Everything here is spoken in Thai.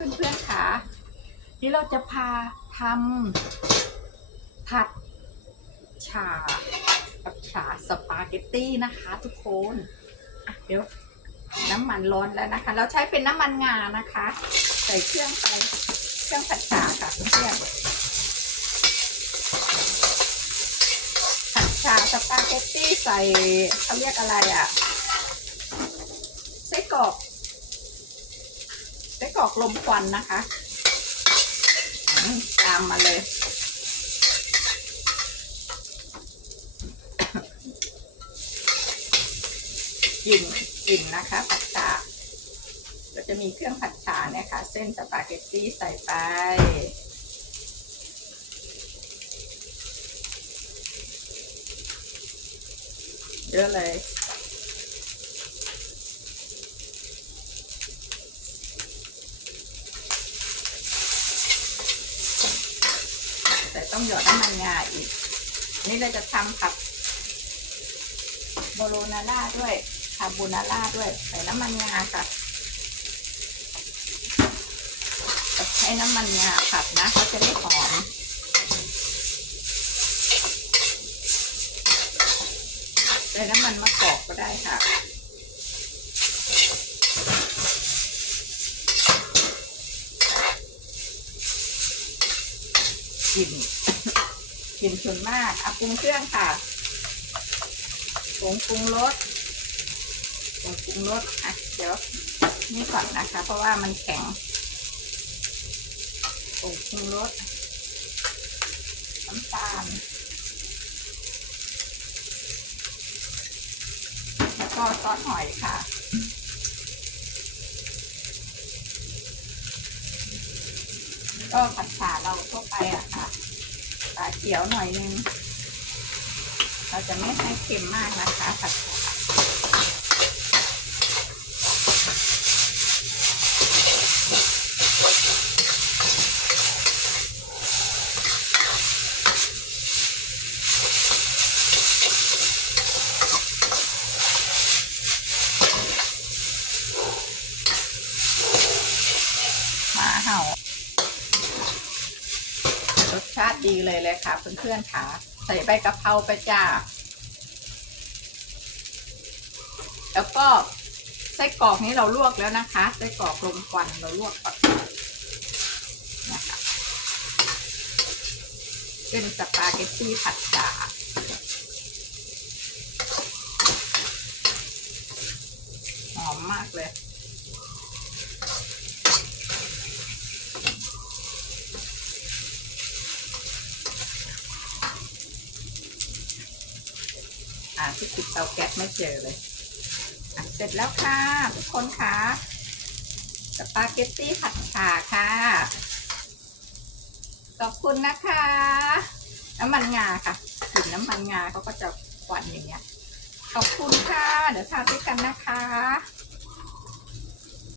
เพื่อนๆค่ะนี่เราจะพาทำผัดฉาผัดฉาสปาเกตตี้นะคะทุกคนอะเดี๋ยวน้ำมันร้อนแล้วนะคะ เราใช้เป็นน้ำมันงานะคะ ใส่เครื่องไปเครื่องผัดฉาค่ะเพื่อนผัดฉาสปาเกตตี้ใส่เขาเรียกอะไรอะไส้กรอก ไส้กรอกลมควันนะคะตามมาเลย กลิ่นกลิ่นนะคะผัดฉาเราจะมีเครื่องผัดฉาเนี่ยค่ะ เส้นสปาเกตตี้ใส่ไปเยอะเลย แต้องหยอดน้ำมันงาอีก นี่เราจะทำผัดโบโลนาร่าด้วยคาโบนาร่าด้วย ใส่น้ำมันงาค่ะใช้น้ำมันงาผัดนะเขาจะได้หอม ใส่น้ำมันมะกอกก็ได้ค่ะ กลิ่นกลิ่นฉุนมากอะปรุงเครื่องค่ะผงปรุงรสผงปรุงรสอะเดี๋ยวนี่ก่อนนะคะ เพราะว่ามันแข็งผงปรุงรสน้ำตาลแล้วก็ซอสหอยค่ะก็ผัดฉาเราทั่วไป อะค่ะตาเขียวหน่อยนึง เราจะไม่ให้เค็มมากนะคะผัดหมาเห่า ดีเลยเลยค่ะ เพื่อนๆค่ะ ใส่ใบกะเพราไปจ้า แล้วก็ไส้กรอกนี้เราลวกแล้วนะคะไส้กรอกลมควันเราลวกก่อนนะคะเป็นสปาเกตตี้ผัดฉาหอมมากเลย ที่ติดเตาแก๊สไม่เจอเลยเสร็จแล้วค่ะทุกคนค่ะสปาเกตตี้ผัดฉ่าค่ะ ขอบคุณนะคะ น้ำมันงาค่ะกลิ่นน้ำมันงาเขาก็จะหวานอย่างเงี้ย ขอบคุณค่ะ เดี๋ยวทานด้วยกันนะคะ